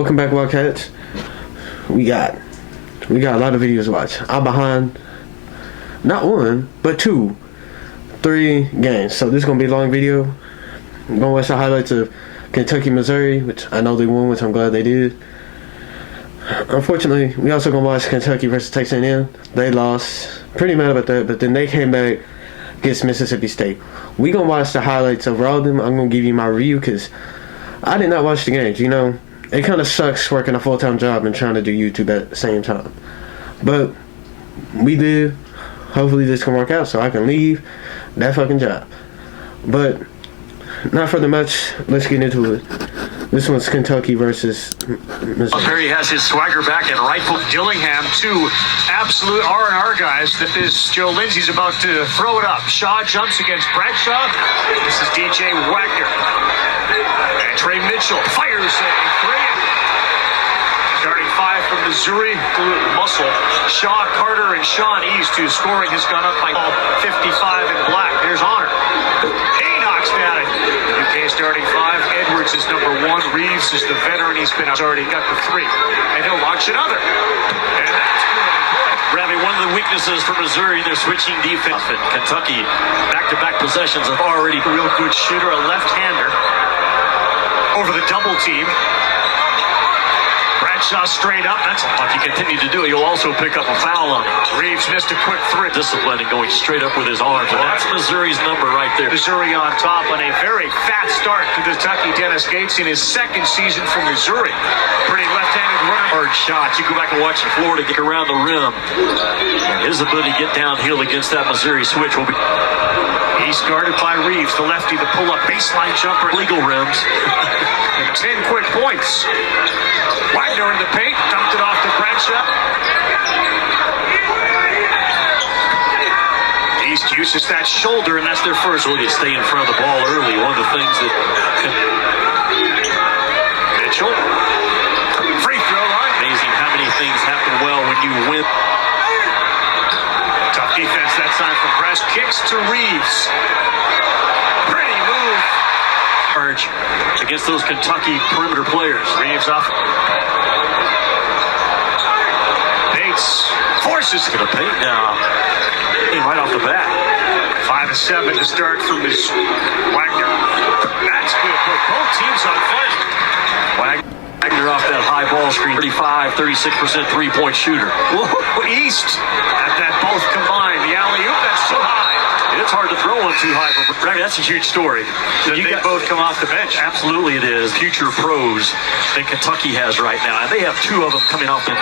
Welcome back, Wildcats. We got a lot of videos to watch. I'm behind not one, but two, 3 games. So this is gonna be a long video. I'm gonna watch the highlights of Kentucky, Missouri, which I know they won, which I'm glad they did. Unfortunately, we also gonna watch Kentucky versus Texas A&M. They lost. Pretty mad about that, but then they came back against Mississippi State. We gonna watch the highlights of all of them. I'm gonna give you my review because I did not watch the games. You know, it kind of sucks working a full-time job and trying to do YouTube at the same time. But we did. Hopefully this can work out so I can leave that fucking job. But not further much. Let's get into it. This one's Kentucky versus Missouri. Perry has his swagger back and rightful Dillingham, 2 absolute R&R guys. That is Joe Lindsey's about to throw it up. Shaw jumps against Bradshaw. This is DJ Wagner. And Trey Mitchell fires a 3. Starting 5 from Missouri, glute muscle. Shaw, Carter, and Sean East, whose scoring has gone up by 55 in black. There's Honor. He knocks down it. UK starting 5. Edwards is number 1. Reeves is the veteran. He's already got the 3. And he'll launch another. And that's good. Ravi, one of the weaknesses for Missouri, they're switching defense. And Kentucky, back-to-back possessions of already A real good shooter, a left-hander. Over the double team. Bradshaw straight up. That's if you continue to do it, you'll also pick up a foul on him. Reeves missed a quick 3. Discipline and going straight up with his arms. And that's Missouri's number right there. Missouri on top on a very fat start to Kentucky. Dennis Gates in his 2nd season for Missouri. Pretty left-handed run. Hard shot. You go back and watch Florida get around the rim. And his ability to get downhill against that Missouri switch will be... He's guarded by Reeves, the lefty, the pull-up baseline jumper. Legal rims. And 10 quick points. Wagner in the paint, dumped it off to Bradshaw. East uses that shoulder, and that's their first. Ability to stay in front of the ball early. One of the things that... Mitchell. Free throw line. Amazing how many things happen well when you win. Tough defense that time from Press. Kicks to Reeves. Pretty move. Charge against those Kentucky perimeter players. Reeves off. Bates forces To the paint now. Right off the bat. 5-7 to start from his Wagner. That's good. Both teams on fire. Wagner off that high ball screen. 35, 36% three-point shooter. Whoa, East. At that both combined. The alley-oop, that's so high. It's hard to throw one too high, but that's a huge story. They both come off the bench. Absolutely it is. Future pros that Kentucky has right now. And they have 2 of them coming off to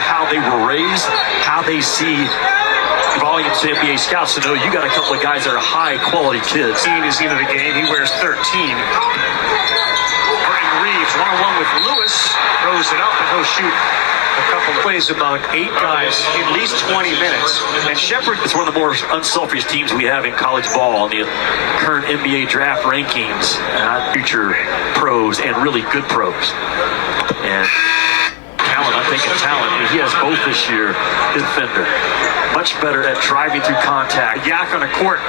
how they were raised, how they see volumes to NBA scouts to know you got a couple of guys that are high-quality kids. 18 is into the game. He wears 13. Bring Reeves, 1-on-1 with Lewis. Throws it up, and he'll shoot a couple of plays. About 8 guys, at least 20 minutes. And Shepherd It's one of the more unselfish teams we have in college ball in the current NBA draft rankings. Future pros and really good pros. And talent, I'm thinking talent. He has both this year. His defender. Much better at driving through contact. Yak on the court.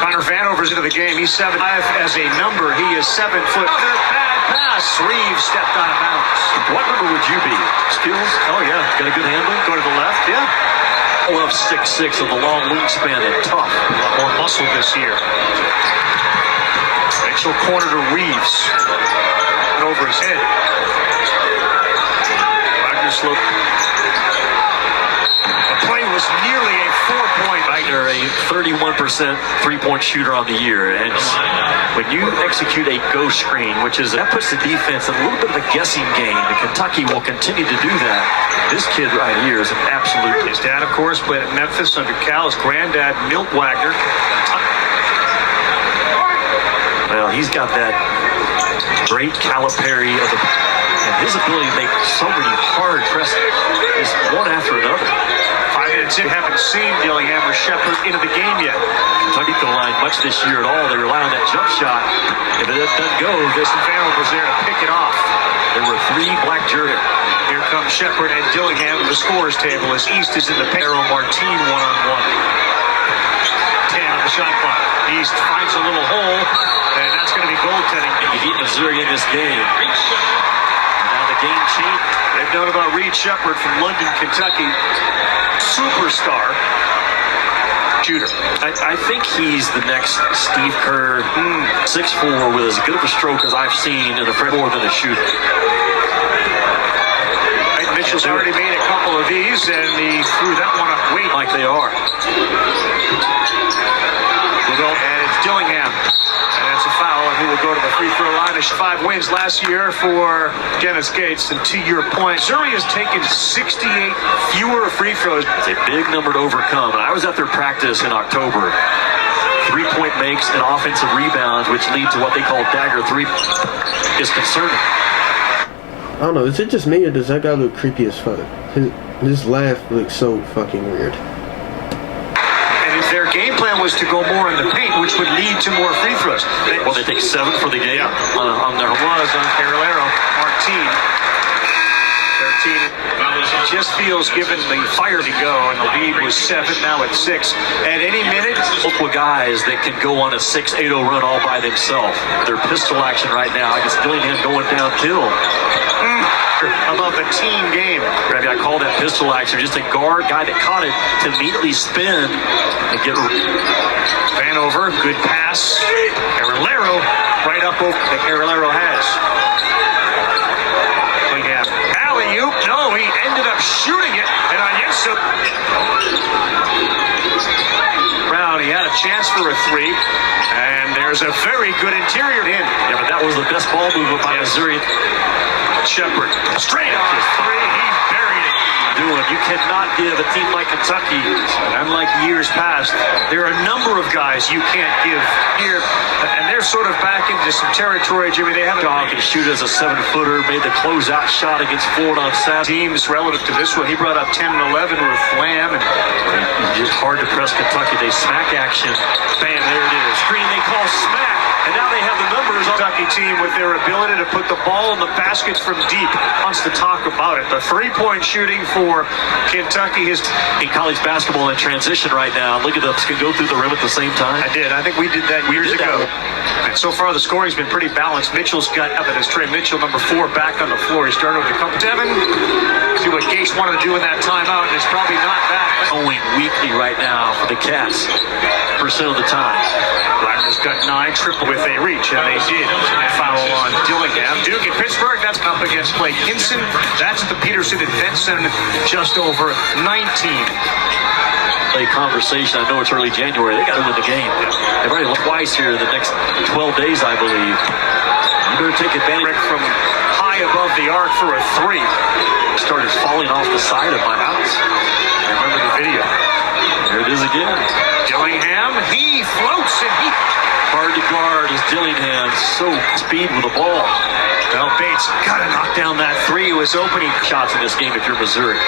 Connor Vanover's into the game. He's 7'5" as a number. He is 7 foot. Another bad pass. Reeves stepped out of bounds. What number would you be? Skills? Oh, yeah. Got a good handle? Go to the left, yeah. All of 6'6" of the long wingspan and tough. A lot more muscle this year. Mitchell corner to Reeves. And over his head. Wagner slope. The play was nearly a 4-point. Wagner, a 31% three-point shooter on the year. And when you execute a go screen, that puts the defense in a little bit of a guessing game. And Kentucky will continue to do that. This kid right here is an absolute... His dad, of course, played at Memphis under Cal. His granddad, Milt Wagner. Well, he's got that great Calipari of the... And his ability to make so many hard presses is one after another. 5 minutes in, haven't seen Dillingham or Shepherd into the game yet. Kentucky don't line much this year at all. They rely on that jump shot. If it doesn't go, Vanover's there to pick it off. There were 3 black jersey. Here come Shepherd and Dillingham to the scorer's table as East is in the pair on Martine 1-on-1. 10 on the shot clock. East finds a little hole, and that's going to be goaltending. You beat Missouri in this game. They've known about Reed Shepherd from London, Kentucky. Superstar shooter. I think he's the next Steve Kerr, 6'4", with as good of a stroke as I've seen in a more than a shooter. Mitchell's already made a couple of these, and he threw that one up weight Like they are. And it's Dillingham. And that's a foul, and he will go to the free throw line. There's 5 wins last year for Dennis Gates. And to your point, Missouri has taken 68 fewer free throws. It's a big number to overcome. And I was at their practice in October. 3-point makes and offensive rebounds, which lead to what they call dagger three, is concerning. I don't know, is it just me or does that guy look creepy as fuck? His laugh looks so fucking weird. And if their game plan was to go more in the paint, which would lead to more free throws. They take 7 for the game on their was on Carolero, Martin. 13. It just feels given the fire to go, and the lead was 7, now it's 6. At any minute, multiple guys that can go on a 6-8-0 run all by themselves. Their pistol action right now against Dillingham going downhill. About the team game. Ravi, I call that pistol action. Just a guard guy that caught it to immediately spin and get Vanover, good pass. Carolero right up over that Carolero has. Dillingham. Alley-oop. No, he ended up shooting it. And Onyenso. Brown, he had a chance for a 3. And there's a very good interior in. Yeah, but that was the best ball movement by Missouri. Shepherd. Straight on his 3. He buried it. You cannot give a team like Kentucky, unlike years past, there are a number of guys you can't give here, and they're sort of back into some territory, Jimmy. They haven't Dog can shoot as a 7-footer, made the closeout shot against Florida on Saturday. teams relative to this one. He brought up 10 and 11 with Lamb, and Just hard to press Kentucky. They smack action. Bam, there it is. Screen they call smack, and now they have the numbers on Kentucky team with their ability to put the ball in the baskets from deep. Wants to talk about it. The 3-point shooting for Kentucky is in college basketball in transition right now. Look at this, can go through the rim at the same time. I did. I think we did that years ago. And so far, the scoring's been pretty balanced. Mitchell's got up as Trey Mitchell, number 4, back on the floor. He started with a couple 7. See what Gates wanted to do in that timeout, and it's probably not that. Going weekly right now for the Cats, percent of the time. Wagner's got 9, triple with a reach, and they did. Foul on Dillingham. Duke in Pittsburgh, that's up against Blake Hinson. That's at the Peterson at Benson, just over 19. A conversation. I know it's early January. They got to win the game. They've already lost twice here in the next 12 days, I believe. You better take advantage. From high above the arc for a 3. Started falling off the side of my house. I remember the video. There it is again. Dillingham, he floats and he Hard to guard is Dillingham. So speed with the ball. Well, Bates got to knock down that 3. It was opening Shots in this game if you're Missouri.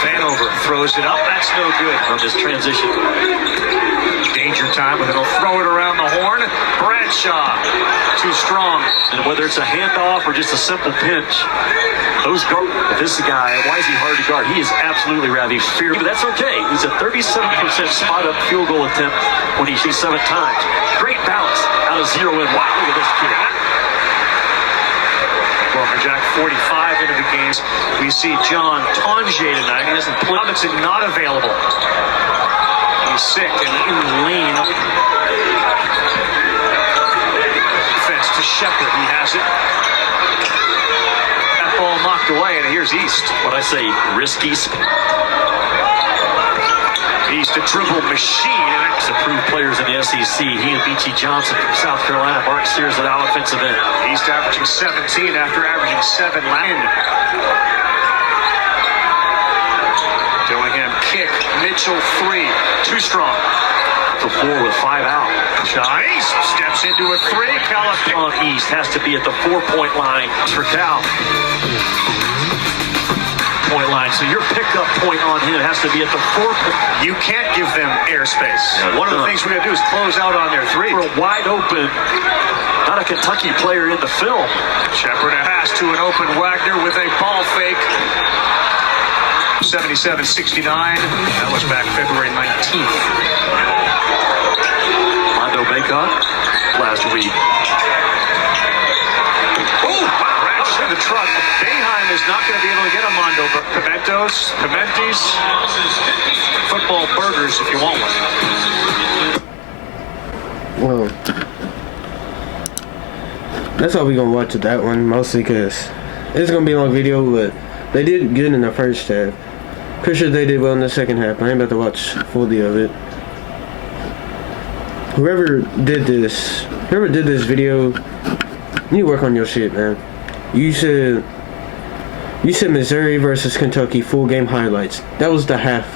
Vanover throws it up. That's no good. On this transition. Danger time, but it'll throw it around the horn. Bradshaw, too strong. And whether it's a handoff or just a simple pinch, those guard. If this guy, why is he hard to guard? He is absolutely Ravi fear, but that's okay. He's a 37% spot up field goal attempt when he shoots 7 times. Great balance out of 0 and wow, look at this kid. Lumberjack 45 into the games. We see John Tonje tonight. He hasn't played. Robinson not available. He's sick and in the lane. Defense to Shepherd. He has it. That ball knocked away, and here's East. What I say, risky. East a dribble machine. Approved players in the SEC. He and Beachy Johnson from South Carolina. Mark Sears at our offensive end. East averaging 17 after averaging 7 last. Dillingham kick. Mitchell 3. Too strong. For 4 with 5 out. East steps into a 3. Calipari On East has to be at the 4-point line for Cal. Point line. So your pickup point on him has to be at the 4-point. You can't give them airspace. Yeah, one of the things we're going to do is close out on their 3. We're wide open. Not a Kentucky player in the film. Shepherd a pass to an open Wagner with a ball fake. 77-69. That was back February 19th. Mondo Bacon last week. Oh, wow. In the truck. Boeheim is not going to be able to get a Mondo Pimentos, football burgers if you want one. Well, that's all we gonna watch with that one, mostly because it's gonna be a long video, but they did good in the first half. Pretty sure they did well in the second half. I ain't about to watch fully of it. Whoever did this video, you need to work on your shit, man. You said Missouri versus Kentucky full game highlights. That was the half.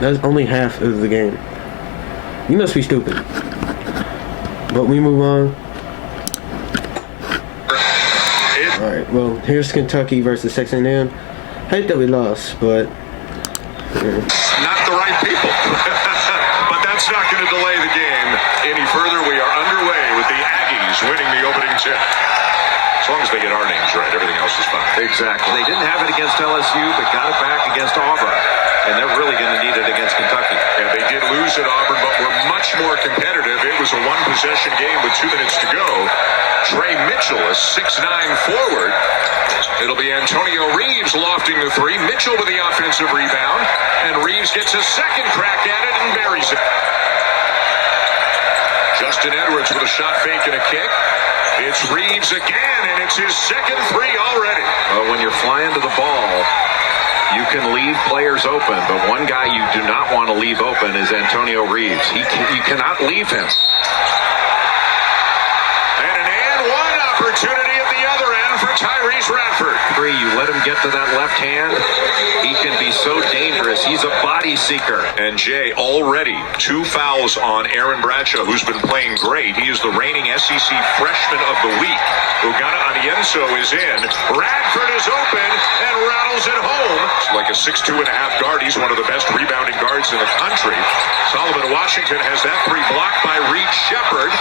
That was only half of the game. You must be stupid. But we move on. Alright, well, here's Kentucky versus Texas A&M. Hate that we lost, but... Not the right people. But that's not going to delay the game any further. We are underway with the Aggies winning the opening tip. As long as they get our names right, everything else is fine. Exactly. They didn't have it against LSU, but got it back against Auburn. And they're really going to need it against Kentucky. Yeah, they did lose at Auburn, but were much more competitive. It was a one-possession game with 2 minutes to go. Trey Mitchell, a 6'9" forward. It'll be Antonio Reeves lofting the three. Mitchell with the offensive rebound. And Reeves gets a second crack at it and buries it. Justin Edwards with a shot fake and a kick. It's Reeves again, and it's his second three already. Well, when you're flying to the ball, you can leave players open, but one guy you do not want to leave open is Antonio Reeves. You cannot leave him. And an and one opportunity at the other end for Tyrese Radford. You let him get to that left hand, he can be so dangerous. He's a body seeker. And Jay, already 2 fouls on Aaron Bradshaw, who's been playing great. He is the reigning SEC Freshman of the Week. Ugana Anienso is in. Radford is open and rattles it home. It's like a 6'2.5" guard. He's one of the best rebounding guards in the country. Solomon Washington has that three blocked by Reed Shepherd.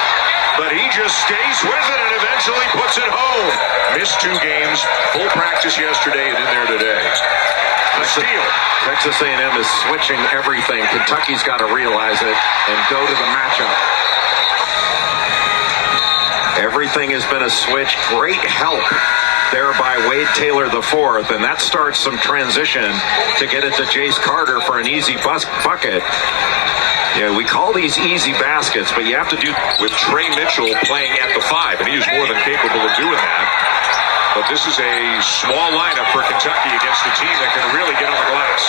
But he just stays with it and eventually puts it home. Missed 2 games, full practice yesterday and in there today. A steal. Texas A&M is switching everything. Kentucky's got to realize it and go to the matchup. Everything has been a switch. Great help there by Wade Taylor IV, and that starts some transition to get it to Jace Carter for an easy bucket. Yeah, we call these easy baskets, but you have to do with Trey Mitchell playing at the 5, and he is more than capable of doing that. But this is a small lineup for Kentucky against a team that can really get on the glass.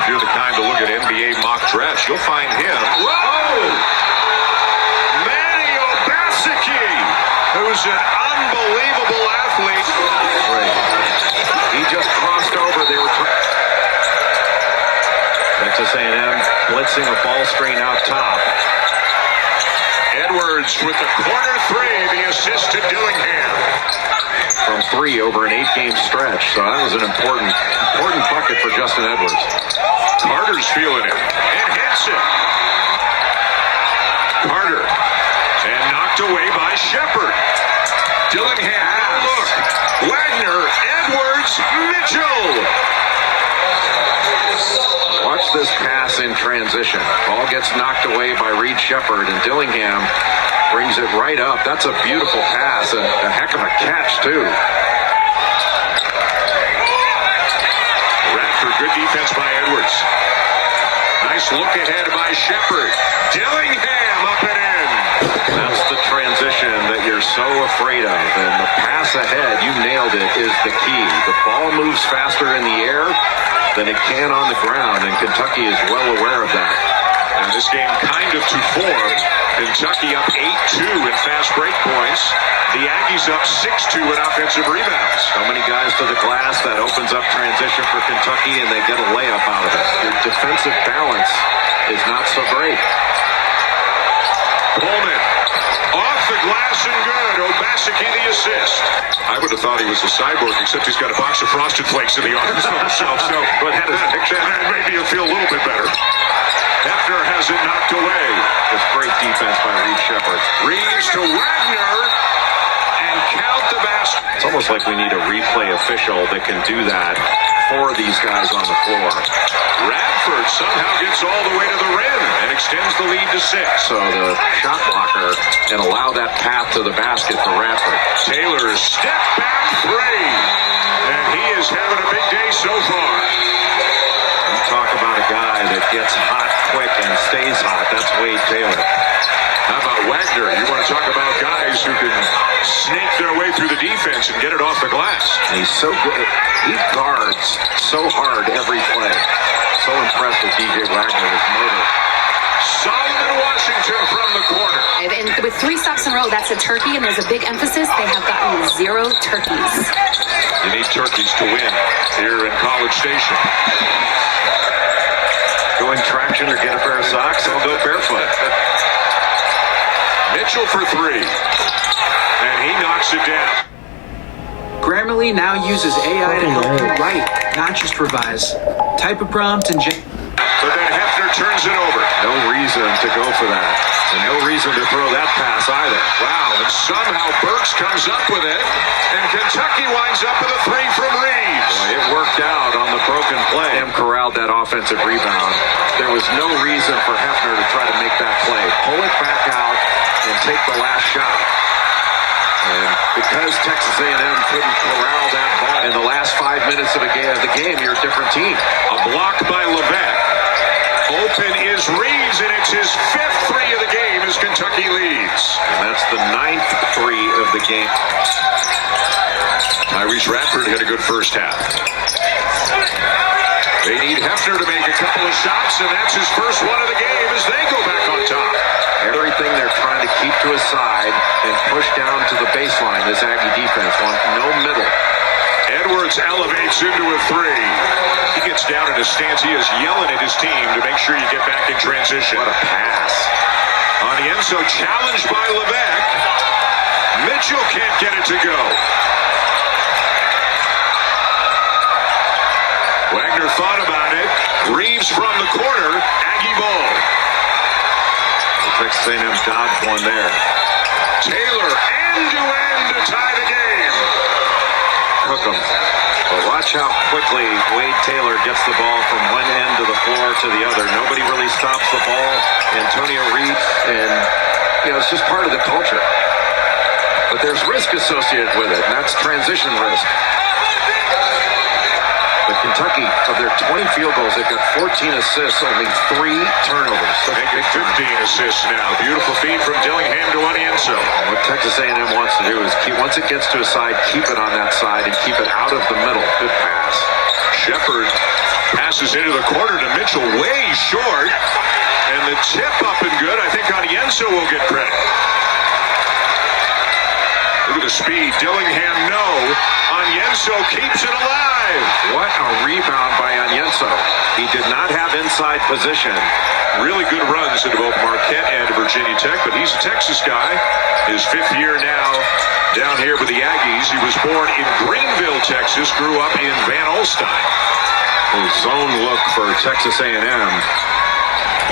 If you're the kind to look at NBA mock drafts, you'll find him. Whoa! Manny Obaseki, who's an unbelievable athlete. Right. He just crossed over. They were Texas A&M blitzing a ball screen out top. Edwards with the corner three, the assist to Dillingham. From 3 over an 8-game stretch, so that was an important bucket for Justin Edwards. Carter's feeling it and hits it. Carter and knocked away by Shepherd. Dillingham, look. Wagner, Edwards, Mitchell. Watch this pass in transition. Ball gets knocked away by Reed Shepherd, and Dillingham brings it right up. That's a beautiful pass and a heck of a catch, too. Radford, good defense by Edwards. Nice look ahead by Shepherd. Dillingham up and in. That's the transition that you're so afraid of, and the pass ahead, you nailed it, is the key. The ball moves faster in the air than it can on the ground, and Kentucky is well aware of that. And this game kind of to form. Kentucky up 8-2 in fast break points. The Aggies up 6-2 in offensive rebounds. So many guys to the glass, that opens up transition for Kentucky, and they get a layup out of it. Your defensive balance is not so great. Pullman off the glass and good. Obaseki the assist. I would have thought he was a cyborg, except he's got a box of Frosted Flakes in the arms on himself. So, but had his picture. Maybe he'll feel a little bit better. Hefner has it knocked away. It's great defense by Reed Shepherd. Reeves to Wagner and count the basket. It's almost like we need a replay official that can do that for these guys on the floor. Radford somehow gets all the way to the rim and extends the lead to 6. So the shot blocker can allow that path to the basket for Radford. Taylor's step back 3. defense and get it off the glass. He's so good. He guards so hard every play. So impressed with DJ Wagner, his motor. Solomon Washington from the corner. And with 3 stops in a row, that's a turkey, and there's a big emphasis. They have gotten 0 turkeys. You need turkeys to win here in College Station. Going traction or get a pair of socks, I'll go barefoot. Mitchell for 3. And he knocks it down. Grammarly now uses AI to help you write, not just revise. Type a prompt and But then Hefner turns it over. No reason to go for that. And no reason to throw that pass either. Wow, and somehow Burks comes up with it, and Kentucky winds up with a 3 from Reeves. Boy, it worked out on the broken play. Sam corralled that offensive rebound. There was no reason for Hefner to try to make that play. Pull it back out and take the last shot. And because Texas A&M couldn't corral that ball in the last 5 minutes of the game, you're a different team. A block by Levesque. Open is Reeves, and it's his 5th 3 of the game as Kentucky leads. And that's the 9th 3 of the game. Tyrese Radford had a good first half. They need Hefner to make a couple of shots, and that's his first one of the game as they go back on top. Everything they're trying to keep to his side and push down to the baseline. This Aggie defense wants no middle. Edwards elevates into a 3. He gets down in his stance. He is yelling at his team to make sure you get back in transition. What a pass. On the end zone, challenged by Levesque. Mitchell can't get it to go. Wagner thought about it. Reeves from the corner. Aggie ball. Texas A&M dodged one there. Taylor end-to-end to tie the game. Cook 'em. But watch how quickly Wade Taylor gets the ball from one end of the floor to the other. Nobody really stops the ball. Antonio Reed, and it's just part of the culture. But there's risk associated with it, and that's transition risk. But Kentucky, of their 20 field goals, they've got 14 assists, only 3 turnovers. So Making 15 assists now. Beautiful feed from Dillingham to Onienso. what Texas A&M wants to do is once it gets to a side, keep it on that side and keep it out of the middle. Good pass. Shepard passes into the corner to Mitchell, way short. And the tip up and good. I think Onienso will get credit. Look at the speed. Dillingham, no. Onienso keeps it alive. What a rebound by Onienso. He did not have inside position. Really good runs into both Marquette and Virginia Tech, but he's a Texas guy. His 5th year now down here with the Aggies. He was born in Greenville, Texas, grew up in Van Alstyne. Zone look for Texas A&M.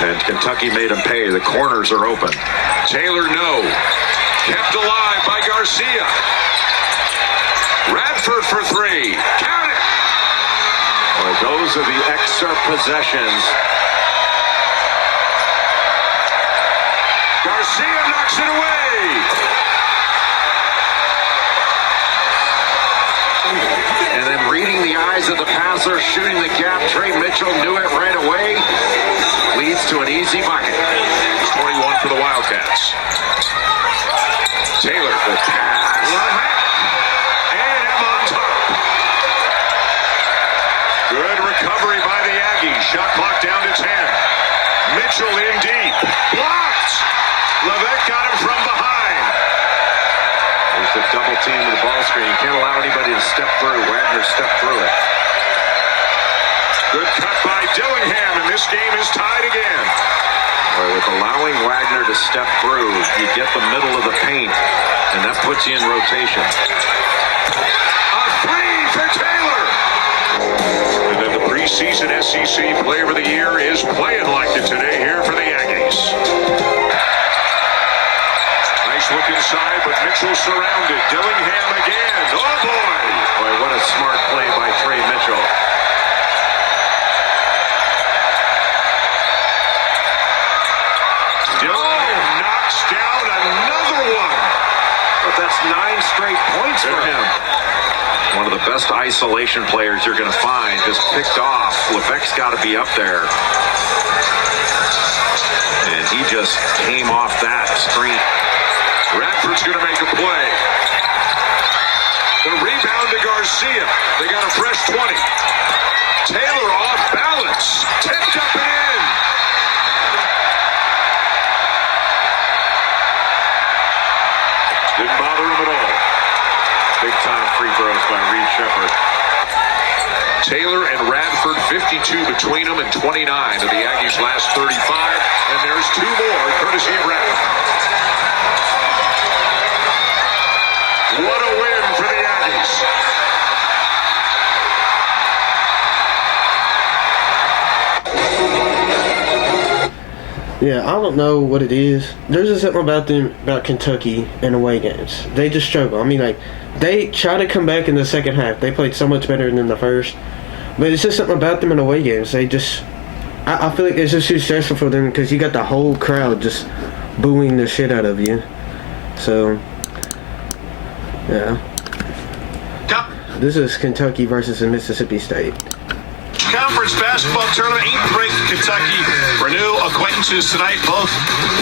And Kentucky made him pay. The corners are open. Taylor, no. Kept alive by Garcia. Radford for 3. Count it. Boy, those are the extra possessions. Garcia knocks it away. And then reading the eyes of the passer, shooting the gap. Trey Mitchell knew it right away. Leads to an easy bucket. It's 21 for the Wildcats. Taylor, the pass. A&M on top. Good recovery by the Aggies. Shot clock down to 10. Mitchell in deep. Blocked. Levesque got him from behind. There's the double team with the ball screen. You can't allow anybody to step through. Wagner stepped through it. Good cut by Dillingham, and this game is tied again. Boy, with allowing Wagner to step through, you get the middle of the paint, and that puts you in rotation. A 3 for Taylor. And then the preseason SEC Player of the Year is playing like it today here for the Aggies. Nice look inside, but Mitchell surrounded. Dillingham again. Oh, boy. Boy, what a smart play by Trey Mitchell. Dillingham knocks down another one. But that's 9 straight points for him. One of the best isolation players you're going to find. Just picked off. Levesque's got to be up there. And he just came off that screen. Radford's going to make a play. Rutgers 20. Taylor off balance. Tipped up and in. Didn't bother him at all. Big time free throws by Reed Sheppard. Taylor and Radford, 52 between them and 29 of the Aggies' last 35. And there's two more, courtesy of Radford. What a win for the Aggies. Yeah, I don't know what it is. There's just something about Kentucky in away games. They just struggle. I mean, like, they try to come back in the second half. They played so much better than the first. But it's just something about them in away games. They just... I feel like it's just too stressful for them because you got the whole crowd just booing the shit out of you. So, yeah. This is Kentucky versus Mississippi State. Conference basketball tournament, 8th-ranked Kentucky renew acquaintances tonight, both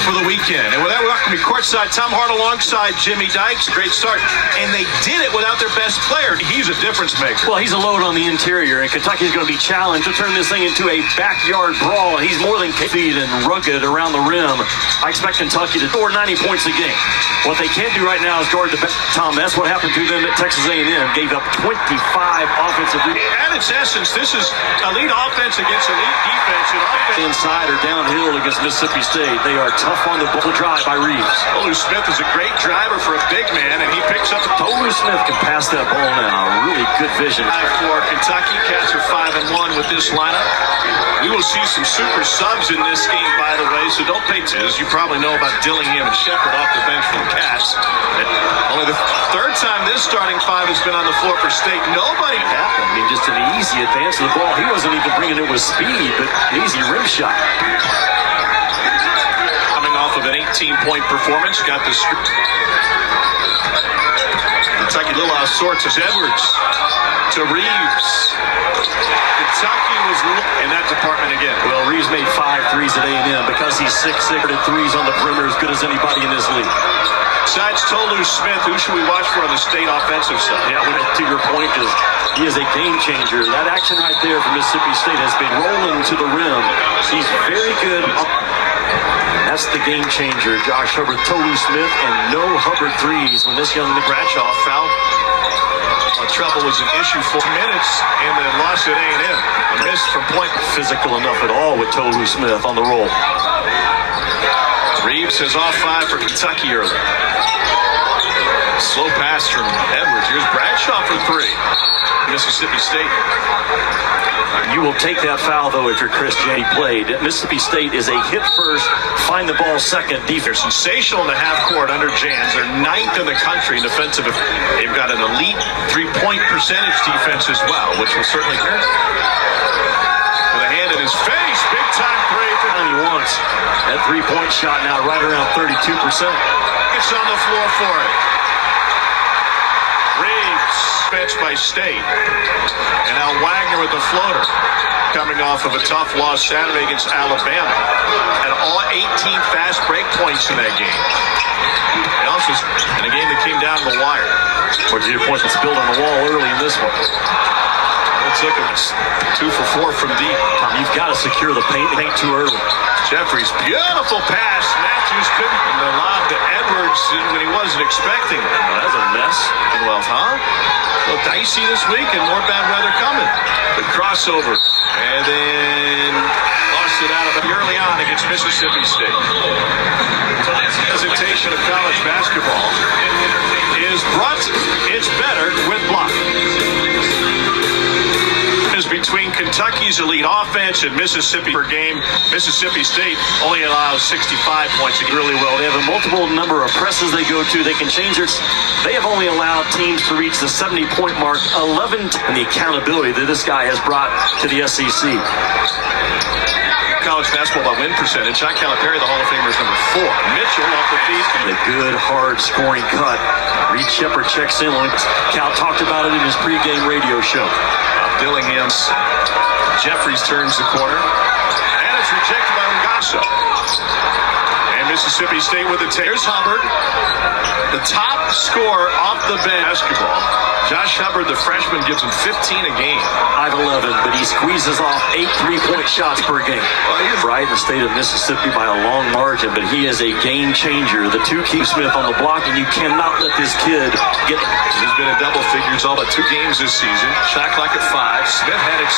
for the weekend. And with that, we're going to be courtside. Tom Hart alongside Jimmy Dykes. Great start. And they did it without their best player. He's a difference maker. Well, he's a load on the interior, and Kentucky's going to be challenged to turn this thing into a backyard brawl. And he's more than capable and rugged around the rim. I expect Kentucky to score 90 points a game. What they can't do right now is guard the best. Tom, that's what happened to them at Texas A&M. Gave up 25 offensive rebounds. At its essence, this is elite offense against elite defense. And offense Inside or downhill against Mississippi State. They are tough on the ball drive by Reeves. Tolu Smith is a great driver for a big man, and he picks up. Tolu Smith can pass that ball now. Really good vision. For Kentucky, Cats are 5-1 with this lineup. We will see some super subs in this game, by the way, so don't pay attention. You probably know about Dillingham and Sheppard off the bench for the Cats. Only the third time this starting five has been on the floor for State. Nobody happened. I mean, just an easy advance of the ball. He wasn't even bringing it with speed, but an easy rim shot. Coming off of an 18-point performance, got the Kentucky little out of sorts as Edwards to Reeves. Kentucky was in that department again. Well, Reeves made 5 threes at A&M because he's 6'6", threes on the perimeter as good as anybody in this league. Besides Tolu Smith, who should we watch for on the State offensive side? Yeah, to your point, is he is a game changer. That action right there for Mississippi State has been rolling to the rim. He's very good. That's the game changer, Josh Hubbard. Tolu Smith and no Hubbard threes when this young Bradshaw foul. Trouble was an issue for minutes and then lost at A&M. A miss from point. Physical enough at all with Tolu Smith on the roll. Reeves has off 5 for Kentucky early. Slow pass from Edwards. Here's Bradshaw for 3. Mississippi State. You will take that foul, though, if you're Chris Jay played. Mississippi State is a hit first, find the ball second defense. Sensational in the half court under Jans. They're 9th in the country in defensive. They've got an elite 3-point percentage defense as well, which will certainly hurt. With a hand in his face, big time three. He wants that 3-point shot now right around 32%. It's on the floor for it. Reeves, bench by State. And now Wagner with the floater. Coming off of a tough loss Saturday against Alabama. And all 18 fast break points in that game. And also in a game that came down to the wire. Or to your point, it's built on the wall early in this one. It took him 2 for 4 from deep. Tom, you've got to secure the paint too early. Jeffries, beautiful pass. Matthews couldn't. And the lob to Edwards when he wasn't expecting it. Well, that's a mess. Well, huh? Well, dicey this week and more bad weather coming. The crossover. And then lost it out of early on against Mississippi State. Presentation of college basketball is brought. It's better with Block. Between Kentucky's elite offense and Mississippi per game, Mississippi State only allows 65 points really well. They have a multiple number of presses they go to. They can change their... They have only allowed teams to reach the 70-point mark 11 and the accountability that this guy has brought to the SEC. College basketball by win percentage. John Calipari, the Hall of Famer, is number 4. Mitchell off the feet. A good, hard scoring cut. Reed Sheppard checks in. Cal talked about it in his pregame radio show. Dillingham's Jeffries turns the corner. And it's rejected by Ungasso. And Mississippi State with the Here's Hubbard, the top scorer off the bench. Basketball. Josh Hubbard, the freshman, gives him 15 a game. 5'11", but he squeezes off 8 3-point shots per game. Well, he's right in the state of Mississippi by a long margin, but he is a game changer. The two keep Smith on the block, and you cannot let this kid get. He's been in double figures all but 2 games this season. Shot clock at 5. Smith had it,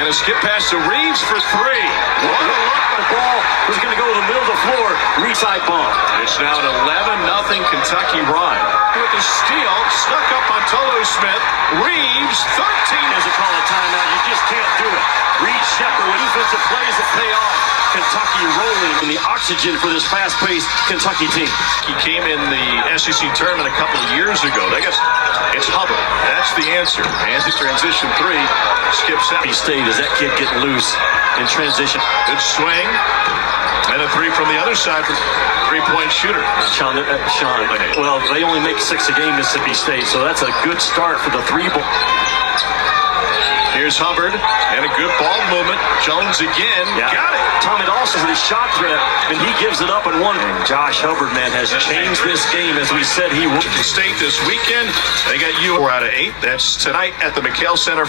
and a skip pass to Reeves for 3. What a look! The ball was going to go to the middle of the floor. Reed-side bomb. It's now an 11-0 Kentucky run. With the steal, snuck up on Tolu Smith. Reeves, 13. As a call a timeout, you just can't do it. Reed Sheppard with defensive plays that pay off. Kentucky rolling in the oxygen for this fast-paced Kentucky team. He came in the SEC tournament a couple of years ago. It's Hubbard. That's the answer. And the transition 3 skips out. State is that kid getting loose in transition. Good swing. And a 3 from the other side from three-point shooter. Sean, well, they only make 6 a game, Mississippi State, so that's a good start for the 3-ball. Here's Hubbard, and a good ball movement. Jones again, got it. Tommy Dawson with his shot threat, and he gives it up in one. And Josh Hubbard, man, has changed this game as we said he would. State this weekend, they got you 4 out of 8. That's tonight at the McHale Center.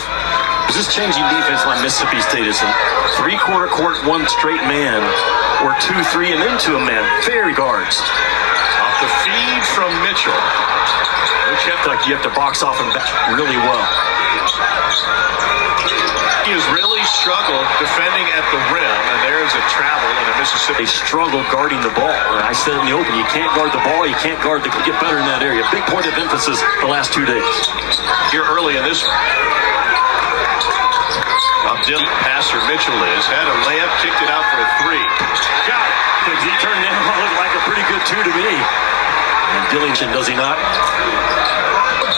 This changing defense by Mississippi State is a 3-quarter court, 1 straight man, or 2-3, and then to a man. Very guards. Off the feed from Mitchell. You have to box off and back really well. He has really struggled defending at the rim, and there's a travel in a Mississippi. They struggle guarding the ball. And I said in the open, you can't guard the ball, you can't guard the get better in that area. Big point of emphasis the last 2 days. Here early in this Dylan passer Mitchell had a layup, kicked it out for a 3. Got it. He turned in what looked like a pretty good 2 to me. And Dillington, does he not?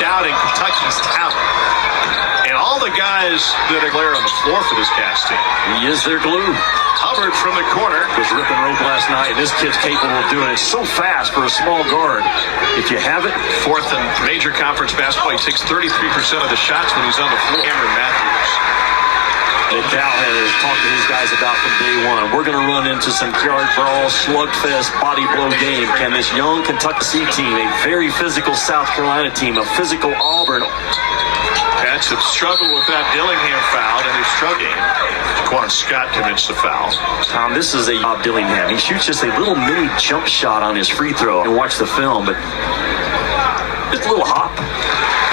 Doubting Kentucky's talent. And all the guys that are there on the floor for this Cats team. He is their glue. Hubbard from the corner. Was ripping rope last night, and this kid's capable of doing it so fast for a small guard. If you have it. 4th in major conference basketball. He takes 33% of the shots when he's on the floor. Cameron Matthews. That Cal has talked to his guys about from day one. We're going to run into some yard brawl, slugfest, body blow game. Can this young Kentucky team, a very physical South Carolina team, a physical Auburn. Cats have struggled with that. Dillingham fouled, and they're struggling. Quan Scott commits the foul. Tom, this is a Bob Dillingham. He shoots just a little mini jump shot on his free throw. And watch the film, but it's a little hop.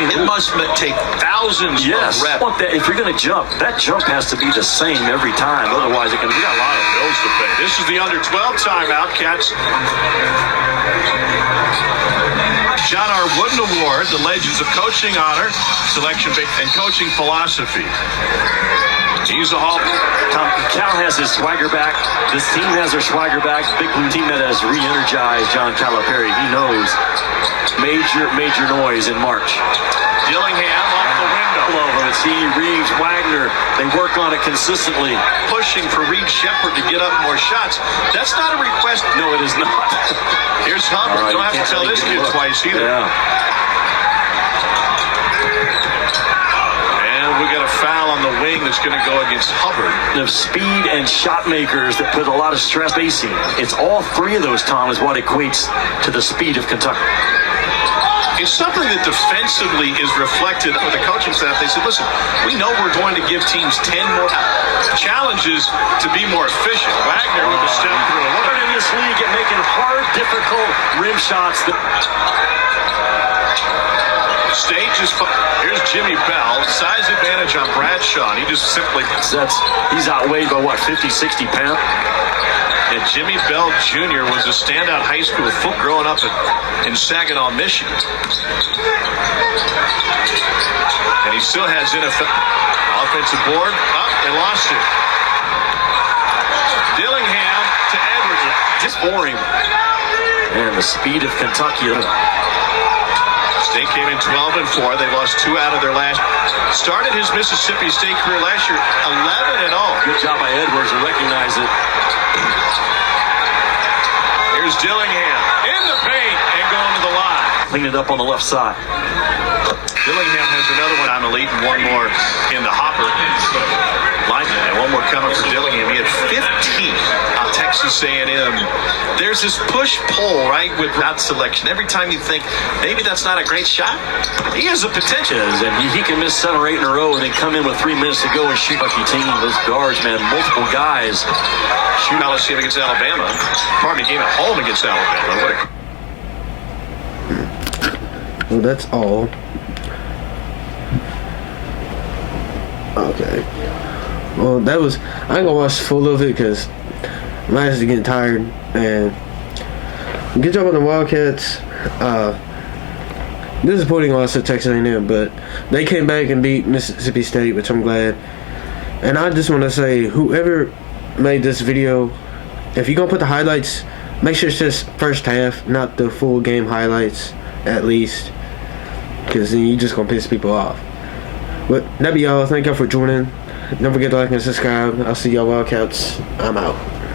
I mean, it must take thousands of reps. If you're going to jump, that jump has to be the same every time. Otherwise, it can be a lot of bills to pay. This is the under 12 timeout. Cats. John R. Wooden Award, the Legends of Coaching Honor, Selection and Coaching Philosophy. He's a Hall. Tom, Cal has his swagger back. This team has their swagger back. Big blue team that has re-energized John Calipari. He knows major noise in March. Dillingham off the window. All of them. It's he, Reeves, Wagner. They work on it consistently. Pushing for Reed Sheppard to get up more shots. That's not a request. No, it is not. Here's Hubbard. Don't have to tell this kid twice either. Yeah. We got a foul on the wing that's going to go against Hubbard. Of speed and shot makers that put a lot of stress spacing. It's all 3 of those, Tom, is what equates to the speed of Kentucky. It's something that defensively is reflected with the coaching staff. They said, listen, we know we're going to give teams 10 more challenges to be more efficient. Wagner with a step through. What in this league at making hard, difficult rim shots. State just here's Jimmy Bell, size advantage on Bradshaw. He just simply he's outweighed by what, 50, 60 pounds. And Jimmy Bell Jr. was a standout high school foot growing up in Saginaw, Michigan. And he still has offensive board. They lost it. Dillingham to Edwards. Just boring. And the speed of Kentucky. State came in 12-4. They lost 2 out of their last. Started his Mississippi State career last year 11-0. Good job by Edwards to recognize it. Here's Dillingham in the paint and going to the line. Clean it up on the left side. Dillingham has another one. all-time elite and one more in the hopper. Lineman, and one more coming for Dillingham. He had 15 on Texas A&M. There's this push-pull, right, with route selection. Every time you think, maybe that's not a great shot, he has the potential. And he can miss 7 or 8 in a row and then come in with 3 minutes to go and shoot like team. Those guards, man, multiple guys. Shoot LSU against Alabama. Pardon me, game at home against Alabama. What a... Well, that's all. Okay. Well, that was... I ain't gonna watch full of it because my ass is getting tired. And good job on the Wildcats. Disappointing loss to Texas A&M, but they came back and beat Mississippi State, which I'm glad. And I just want to say, whoever made this video, if you're gonna put the highlights, make sure it's just first half, not the full game highlights, at least, because then you're just gonna piss people off. But that be all. Thank y'all for joining. Don't forget to like and subscribe. I'll see y'all Wildcats. I'm out.